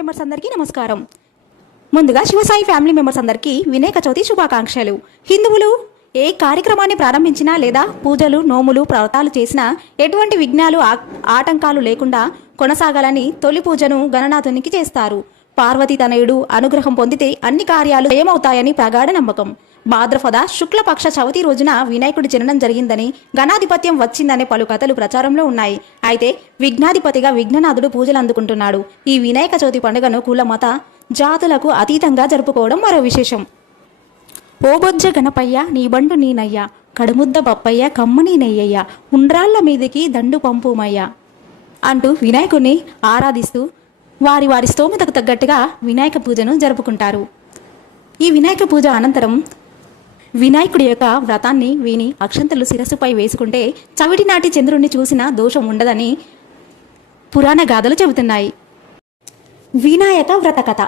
Members అందరికీ నమస్కారం. ముందుగా శివసాయి ఫ్యామిలీ మెంబర్స్ అందరికీ వినాయక చవితి శుభాకాంక్షలు. హిందువులు ఏ కార్యక్రమాన్ని ప్రారంభించినా లేదా పూజలు నోములు వ్రతాలు చేసినా ఎటువంటి విఘ్నాలు ఆ- ఆటంకాలు లేకుండా కొనసాగాలని తొలి పూజను గణనాథునికి చేస్తారు. పార్వతీ తనయుడు అనుగ్రహం పొందితే అన్ని కార్యాలు ఏమవుతాయని ప్రగాఢ నమ్మకం. భాద్రపద శుక్లపక్ష చవితి రోజున వినాయకుడి జననం జరిగిందని గణాధిపత్యం వచ్చిందనే పలు కథలు ప్రచారంలో ఉన్నాయి. అయితే విఘ్నాధిపతిగా విఘ్ననాథుడు పూజలు అందుకుంటున్నాడు. ఈ వినాయక చవితి పండుగను కుల మత జాతులకు అతీతంగా జరుపుకోవడం మరో విశేషం. ఓబొజ్జ గణపయ్య నీ బండు నీనయ్య. కడుముద్ద బప్పయ్య కమ్మని నెయ్యయ్య ఉండ్రాళ్ళ మీదికి దండు పంపుమయ్య అంటూ వినాయకుడిని ఆరాధిస్తూ వారి వారి స్తోమతకు తగ్గట్టుగా వినాయక పూజను జరుపుకుంటారు. ఈ వినాయక పూజ అనంతరం వినాయకుడి యొక్క వ్రతాన్ని విని అక్షంతలు శిరస్సుపై వేసుకుంటే చవిటి నాటి చంద్రుణ్ణి చూసిన దోషం ఉండదని పురాణ గాథలు చెబుతున్నాయి. వినాయక వ్రతకథ.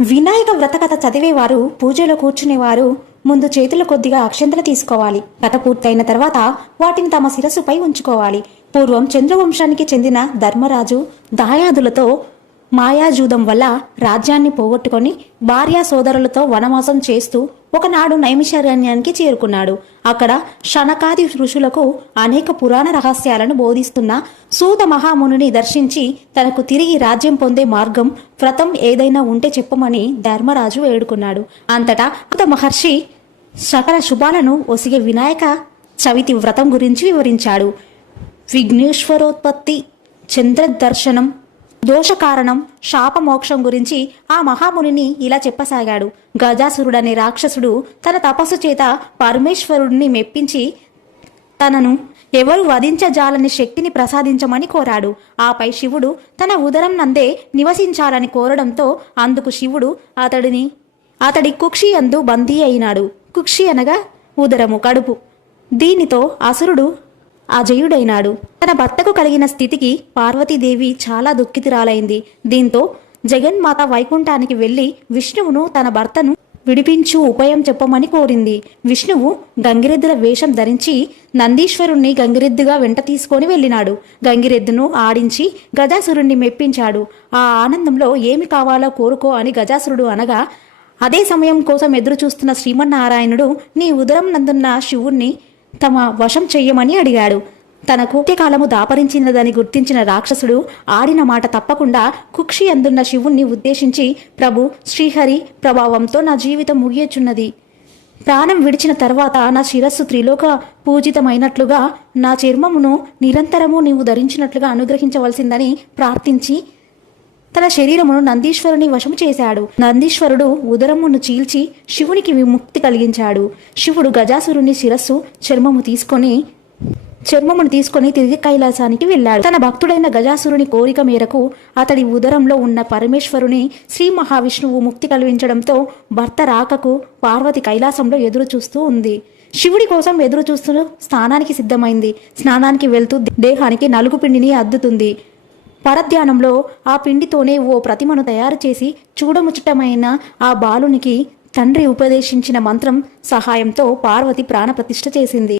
వినాయక వ్రతకథ చదివేవారు పూజలో కూర్చునేవారు ముందు చేతులు కొద్దిగా అక్షంతలు తీసుకోవాలి. కథ పూర్తయిన తర్వాత వాటిని తమ శిరస్సుపై ఉంచుకోవాలి. పూర్వం చంద్రవంశానికి చెందిన ధర్మరాజు దాయాదులతో మాయాజూదం వల్ల రాజ్యాన్ని పోగొట్టుకొని భార్యా సోదరులతో వనవాసం చేస్తూ ఒకనాడు నైమిషారణ్యానికి చేరుకున్నాడు. అక్కడ శనకాది ఋషులకు అనేక పురాణ రహస్యాలను బోధిస్తున్న సూత మహామునిని దర్శించి తనకు తిరిగి రాజ్యం పొందే మార్గం వ్రతం ఏదైనా ఉంటే చెప్పమని ధర్మరాజు వేడుకున్నాడు. అంతటా అంత మహర్షి సకల శుభాలను ఒసిగే వినాయక చవితి వ్రతం గురించి వివరించాడు. విఘ్నేశ్వరోత్పత్తి చంద్రదర్శనం దోష కారణం శాపమోక్షం గురించి ఆ మహామునిని ఇలా చెప్పసాగాడు. గజాసురుడనే రాక్షసుడు తన తపస్సు చేత పరమేశ్వరుడిని మెప్పించి తనను ఎవరు వధించజాలని శక్తిని ప్రసాదించమని కోరాడు. ఆపై శివుడు తన ఉదరం నందే నివసించాలని కోరడంతో అందుకు శివుడు అతడిని అతడి కుక్షి అందు బందీ అయినాడు. కుక్షి అనగా ఉదరము కడుపు. దీనితో అసురుడు అజయుడైనాడు తన భర్తకు కలిగిన స్థితికి పార్వతీదేవి చాలా దుఃఖితురాలైంది. దీంతో జగన్మాత వైకుంఠానికి వెళ్ళి విష్ణువును తన భర్తను విడిపించు ఉపాయం చెప్పమని కోరింది. విష్ణువు గంగిరెద్దుల వేషం ధరించి నందీశ్వరుణ్ణి గంగిరెద్దుగా వెంట తీసుకొని వెళ్ళినాడు. గంగిరెద్దును ఆడించి గజాసురుణ్ణి మెప్పించాడు. ఆ ఆనందంలో ఏమి కావాలో కోరుకో అని గజాసురుడు అనగా అదే సమయం కోసం ఎదురుచూస్తున్న శ్రీమన్నారాయణుడు నీ ఉదరం నందున్న శివుణ్ణి తమ వశం చెయ్యమని అడిగాడు. తన కాలము దాపరించినదని గుర్తించిన రాక్షసుడు ఆడిన మాట తప్పకుండా కుక్షి అందున్న శివుణ్ణి ఉద్దేశించి ప్రభు శ్రీహరి ప్రభావంతో నా జీవితం ముగియచున్నది. ప్రాణం విడిచిన తర్వాత నా శిరస్సు త్రిలోక పూజితమైనట్లుగా నా చర్మమును నిరంతరము నీవు ధరించినట్లుగా అనుగ్రహించవలసిందని ప్రార్థించి తన శరీరమును నందీశ్వరుని వశము చేశాడు. నందీశ్వరుడు ఉదరమును చీల్చి శివునికి విముక్తి కలిగించాడు. శివుడు గజాసురుని శిరస్సు చర్మము తీసుకొని చర్మమును తీసుకొని తిరిగి కైలాసానికి వెళ్ళాడు. తన భక్తుడైన గజాసురుని కోరిక మేరకు అతడి ఉదరంలో ఉన్న పరమేశ్వరుని శ్రీ మహావిష్ణువు ముక్తి కలిగించడంతో భర్త రాకకు పార్వతి కైలాసంలో ఎదురు చూస్తూ ఉంది. శివుడి కోసం ఎదురు చూస్తూ స్నానానికి సిద్ధమైంది. స్నానానికి వెళ్తూ దేహానికి నలుగు పిండిని అద్దుతుంది. పరధ్యానంలో ఆ పిండితోనే ఓ ప్రతిమను తయారు చేసి చూడముచ్చటమైన ఆ బాలునికి తండ్రి ఉపదేశించిన మంత్రం సహాయంతో పార్వతి ప్రాణప్రతిష్ఠ చేసింది.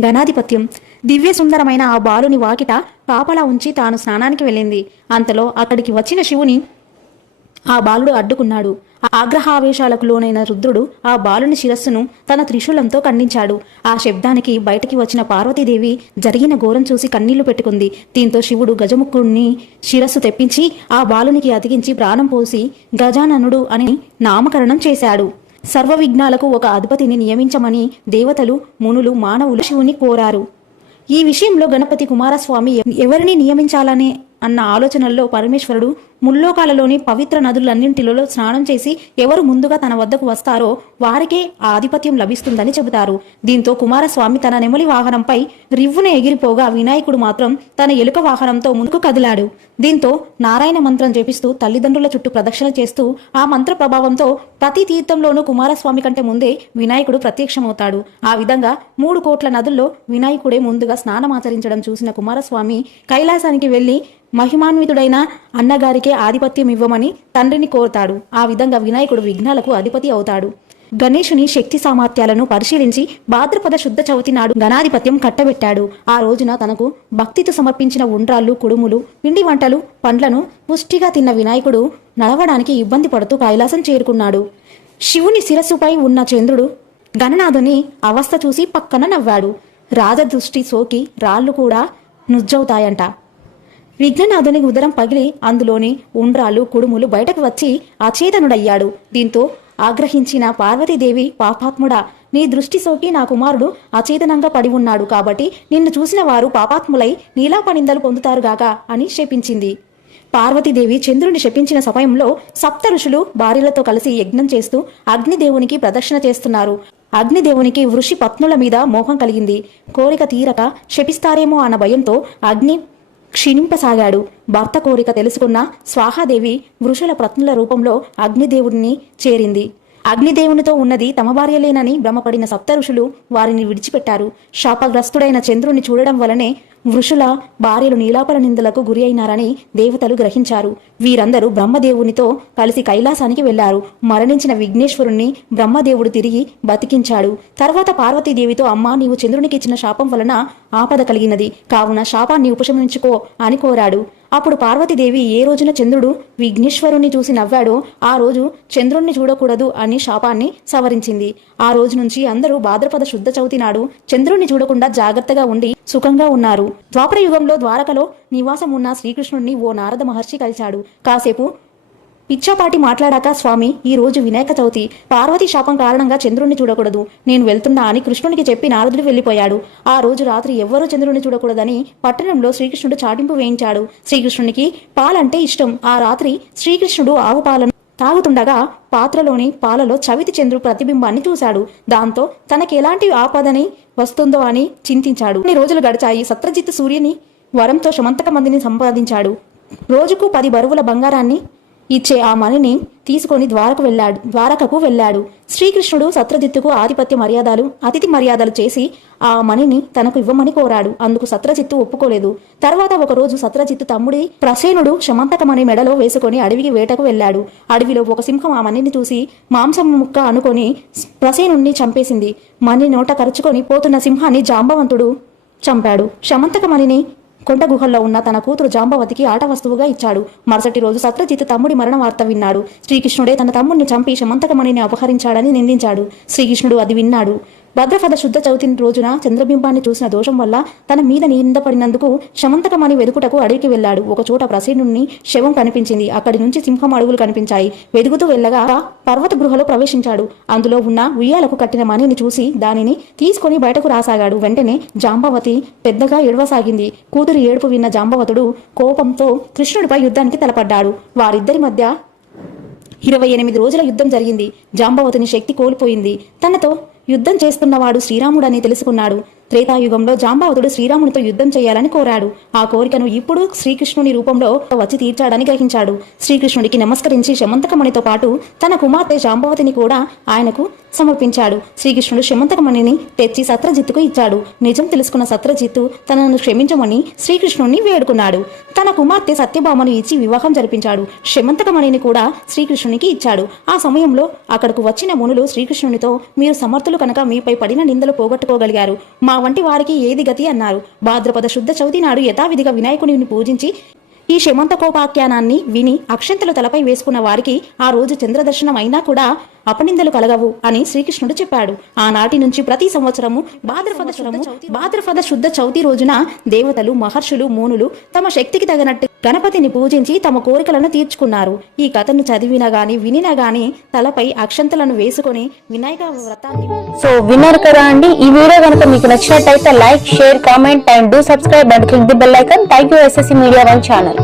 ఘనాధిపత్యం. దివ్య సుందరమైన ఆ బాలుని వాకిట కాపలా ఉంచి తాను స్నానానికి వెళ్ళింది. అంతలో అక్కడికి వచ్చిన శివుని ఆ బాలుడు అడ్డుకున్నాడు. ఆగ్రహావేశాలకు లోనైన రుద్రుడు ఆ బాలుని శిరస్సును తన త్రిశూలంతో ఖండించాడు ఆ శబ్దానికి బయటికి వచ్చిన పార్వతీదేవి జరిగిన ఘోరం చూసి కన్నీళ్ళు పెట్టుకుంది. దీంతో శివుడు గజముఖుడిని శిరస్సు తెప్పించి ఆ బాలునికి అతికించి ప్రాణం పోసి గజాననుడు అని నామకరణం చేశాడు. సర్వ విఘ్నాలకు ఒక అధిపతిని నియమించమని దేవతలు మునులు మానవులు శివుని కోరారు. ఈ విషయంలో గణపతి కుమారస్వామి ఎవరిని నియమించాలనే అన్న ఆలోచనల్లో పరమేశ్వరుడు ముల్లోకాలలోని పవిత్ర నదులన్నింటిలో స్నానం చేసి ఎవరు ముందుగా తన వద్దకు వస్తారో వారికే ఆ ఆధిపత్యం లభిస్తుందని చెబుతారు. దీంతో కుమారస్వామి తన నెమలి వాహనంపై రివ్వున ఎగిరిపోగా వినాయకుడు మాత్రం తన ఎలుక వాహనంతో ముందుకు కదిలాడు. దీంతో నారాయణ మంత్రం జపిస్తూ తల్లిదండ్రుల చుట్టూ ప్రదక్షిణ చేస్తూ ఆ మంత్ర ప్రభావంతో ప్రతి తీర్థంలోనూ కుమారస్వామి కంటే ముందే వినాయకుడు ప్రత్యక్షమవుతాడు. ఆ విధంగా మూడు కోట్ల నదుల్లో వినాయకుడే ముందుగా స్నానమాచరించడం చూసిన కుమారస్వామి కైలాసానికి వెళ్ళి మహిమాన్వితుడైన అన్నగారికే ఆధిపత్యం ఇవ్వమని తండ్రిని కోరుతాడు. ఆ విధంగా వినాయకుడు విఘ్నాలకు అధిపతి అవుతాడు. గణేశుని శక్తి సామర్థ్యాలను పరిశీలించి భాద్రపద శుద్ధ చవితి నాడు గణాధిపత్యం కట్టబెట్టాడు. ఆ రోజున తనకు భక్తితో సమర్పించిన ఉండ్రాళ్ళు కుడుములు పిండి వంటలు పండ్లను పుష్టిగా తిన్న వినాయకుడు నడవడానికి ఇబ్బంది పడుతూ కైలాసం చేరుకున్నాడు. శివుని శిరస్సుపై ఉన్న చంద్రుడు గణనాథుని అవస్థ చూసి పక్కన నవ్వాడు. రాజదృష్టి సోకి రాళ్ళు కూడా నుజ్జవుతాయంట. విఘ్ననాథుని ఉదరం పగిలి అందులోని ఉండ్రాలు కుడుములు బయటకు వచ్చి అచేతనుడయ్యాడు. దీంతో ఆగ్రహించిన పార్వతీదేవి పాపాత్ముడా నీ దృష్టి సోకి నా కుమారుడు అచేతనంగా పడి ఉన్నాడు కాబట్టి నిన్ను చూసిన వారు పాపాత్ములై నీలాపనిందలు పొందుతారుగాక అని శపించింది. పార్వతీదేవి చంద్రుని శపించిన సమయంలో సప్త ఋషులు భార్యలతో కలిసి యజ్ఞం చేస్తూ అగ్నిదేవునికి ప్రదక్షిణ చేస్తున్నారు. అగ్నిదేవునికి వృషి పత్నుల మీద మోహం కలిగింది. కోరిక తీరక శపిస్తారేమో అన్న భయంతో అగ్ని క్షీణింపసాగాడు. భర్త కోరిక తెలుసుకున్న స్వాహాదేవి వృషుల ప్రత్నుల రూపంలో అగ్నిదేవుడిని చేరింది. అగ్నిదేవునితో ఉన్నది తమ భార్యలేనని భ్రమపడిన సప్త ఋషులు వారిని విడిచిపెట్టారు. శాపగ్రస్తుడైన చంద్రుని చూడడం వలనే వృషుల భార్యలు నీలాపల నిందలకు గురి అయినారని దేవతలు గ్రహించారు. వీరందరూ బ్రహ్మదేవునితో కలిసి కైలాసానికి వెళ్ళారు మరణించిన విఘ్నేశ్వరుణ్ణి బ్రహ్మదేవుడు తిరిగి బతికించాడు. తర్వాత పార్వతీదేవితో అమ్మా నీవు చంద్రునికి ఇచ్చిన శాపం వలన ఆపద కలిగినది. కావున శాపాన్ని ఉపశమించుకో అని కోరాడు. అప్పుడు పార్వతీదేవి ఏ రోజున చంద్రుడు విఘ్నేశ్వరుణ్ణి చూసి నవ్వాడో ఆ రోజు చంద్రుణ్ణి చూడకూడదు అని శాపాన్ని సవరించింది. ఆ రోజు నుంచి అందరూ భాద్రపద శుద్ధ చవితి నాడు చంద్రుణ్ణి చూడకుండా జాగ్రత్తగా ఉండి సుఖంగా ఉన్నారు. ద్వాపర యుగంలో ద్వారకలో నివాసం ఉన్న శ్రీకృష్ణుణ్ణి ఓ నారద మహర్షి కలిశాడు. కాసేపు పిచ్చాపాటి మాట్లాడాక స్వామి ఈ రోజు వినాయక చవితి. పార్వతి శాపం కారణంగా చంద్రుణ్ణి చూడకూడదు. నేను వెళ్తున్నా అని కృష్ణునికి చెప్పి నారదుడు వెళ్ళిపోయాడు. ఆ రోజు రాత్రి ఎవ్వరూ చంద్రుణ్ణి చూడకూడదని పట్టణంలో శ్రీకృష్ణుడు చాటింపు వేయించాడు. శ్రీకృష్ణునికి పాలంటే ఇష్టం. ఆ రాత్రి శ్రీకృష్ణుడు ఆవు పాలను తాగుతుండగా పాత్రలోని పాలలో చవితి చంద్రు ప్రతిబింబాన్ని చూశాడు. దాంతో తనకి ఎలాంటి ఆపదని వస్తుందో అని చింతించాడు. కొన్ని రోజులు గడిచాయి. సత్రజిత్ సూర్యుని వరంతో శమంతక మందిని సంపాదించాడు. రోజుకు పది బరువుల బంగారాన్ని ఇచ్చే ఆ మణిని తీసుకొని ద్వారకు వెళ్ళాడు ద్వారకకు వెళ్ళాడు. శ్రీకృష్ణుడు సత్రజిత్తుకు ఆధిపత్య మర్యాదలు అతిథి మర్యాదలు చేసి ఆ మణిని తనకు ఇవ్వమని కోరాడు. అందుకు సత్రజిత్తు ఒప్పుకోలేదు. తర్వాత ఒకరోజు సత్రజిత్తు తమ్ముడి ప్రసేనుడు శమంతకమణి మెడలో వేసుకొని అడవికి వేటకు వెళ్ళాడు. అడవిలో ఒక సింహం ఆ మణిని చూసి మాంసం ముక్క అనుకొని ప్రసేనుణ్ణి చంపేసింది. మణి నోట కరుచుకొని పోతున్న సింహాన్ని జాంబవంతుడు చంపాడు. శమంతకమణిని కొండ గుహల్లో ఉన్న తన కూతురు జాంబవతికి ఆట వస్తువుగా ఇచ్చాడు. మరుసటి రోజు సత్రజిత్ తమ్ముడి మరణ వార్త విన్నాడు. శ్రీకృష్ణుడే తన తమ్ముడిని చంపి శమంతకమణిని అపహరించాడని నిందించాడు. శ్రీకృష్ణుడు అది విన్నాడు. భద్రపద శుద్ధ చవితి రోజున చంద్రబింబాన్ని చూసిన దోషం వల్ల తన మీద నిందపడినందుకు శమంతకమణి వెదుకుటకు అడవికి వెళ్ళాడు. ఒకచోట ప్రసేనుణ్ణి శవం కనిపించింది. అక్కడి నుంచి సింహం అడుగులు కనిపించాయి. వెదుగుతూ వెళ్ళగా పర్వత గృహలో ప్రవేశించాడు. అందులో ఉన్న ఉయ్యాలకు కట్టిన మణిని చూసి దానిని తీసుకొని బయటకు రాసాగాడు. వెంటనే జాంబవతి పెద్దగా ఏడవసాగింది. కూతురు ఏడుపు విన్న జాంబవతుడు కోపంతో కృష్ణుడిపై యుద్ధానికి తలపడ్డాడు. వారిద్దరి మధ్య ఇరవై ఎనిమిది రోజుల యుద్ధం జరిగింది. జాంబవతిని శక్తి కోల్పోయింది. తనతో యుద్ధం చేస్తున్నవాడు శ్రీరాముడని తెలుసుకున్నాడు. త్రేతాయుగంలో జాంబవతుడు శ్రీరామునితో యుద్ధం చేయాలని కోరాడు. ఆ కోరికను ఇప్పుడు శ్రీకృష్ణుని రూపంలో వచ్చి తీర్చాడని గ్రహించాడు. శ్రీకృష్ణుడికి నమస్కరించి శమంతకమణితో పాటు తన కుమార్తె జాంబావతిని కూడా ఆయనకు సమర్పించాడు. శ్రీకృష్ణుడు శమంతకమణిని తెచ్చి సత్రజిత్తుకు ఇచ్చాడు. నిజం తెలుసుకున్న సత్రజిత్తు తనను క్షమించమని శ్రీకృష్ణుణ్ణి వేడుకున్నాడు. తన కుమార్తె సత్యభామను ఇచ్చి వివాహం జరిపించాడు. శమంతకమణిని కూడా శ్రీకృష్ణునికి ఇచ్చాడు. ఆ సమయంలో అక్కడకు వచ్చిన మునులు శ్రీకృష్ణునితో మీరు సమర్థులు కనుక మీపై పడిన నిందలు పోగొట్టుకోగలిగారు. మా వంటి వారికి ఏది గతి? అన్నారు. భాద్రపద శుద్ధ చవితి నాడు యథావిధిగా వినాయకుడిని పూజించి ఈ శమంతకోపాఖ్యానాన్ని విని అక్షంతలు తలపై వేసుకున్న వారికి ఆ రోజు చంద్రదర్శనం అయినా కూడా అపనిందలు కలగవు అని శ్రీకృష్ణుడు చెప్పాడు. ఆనాటి నుంచి ప్రతి సంవత్సరము భాద్రపద శుద్ధ భాద్రపద శుద్ధ చవితి రోజున దేవతలు మహర్షులు మూనులు తమ శక్తికి తగినట్టు గణపతిని పూజించి తమ కోరికలను తీర్చుకున్నారు. ఈ కథను చదివినా గాని వినినా గాని తలపై అక్షంతలను వేసుకొని వినాయక వ్రతాన్ని సో విన్నారు కదా అండి? ఈ వీడియో కనుక మీకు నచ్చినట్టయితే like share comment and do subscribe and click the bell icon. Thank you SSC media one channel.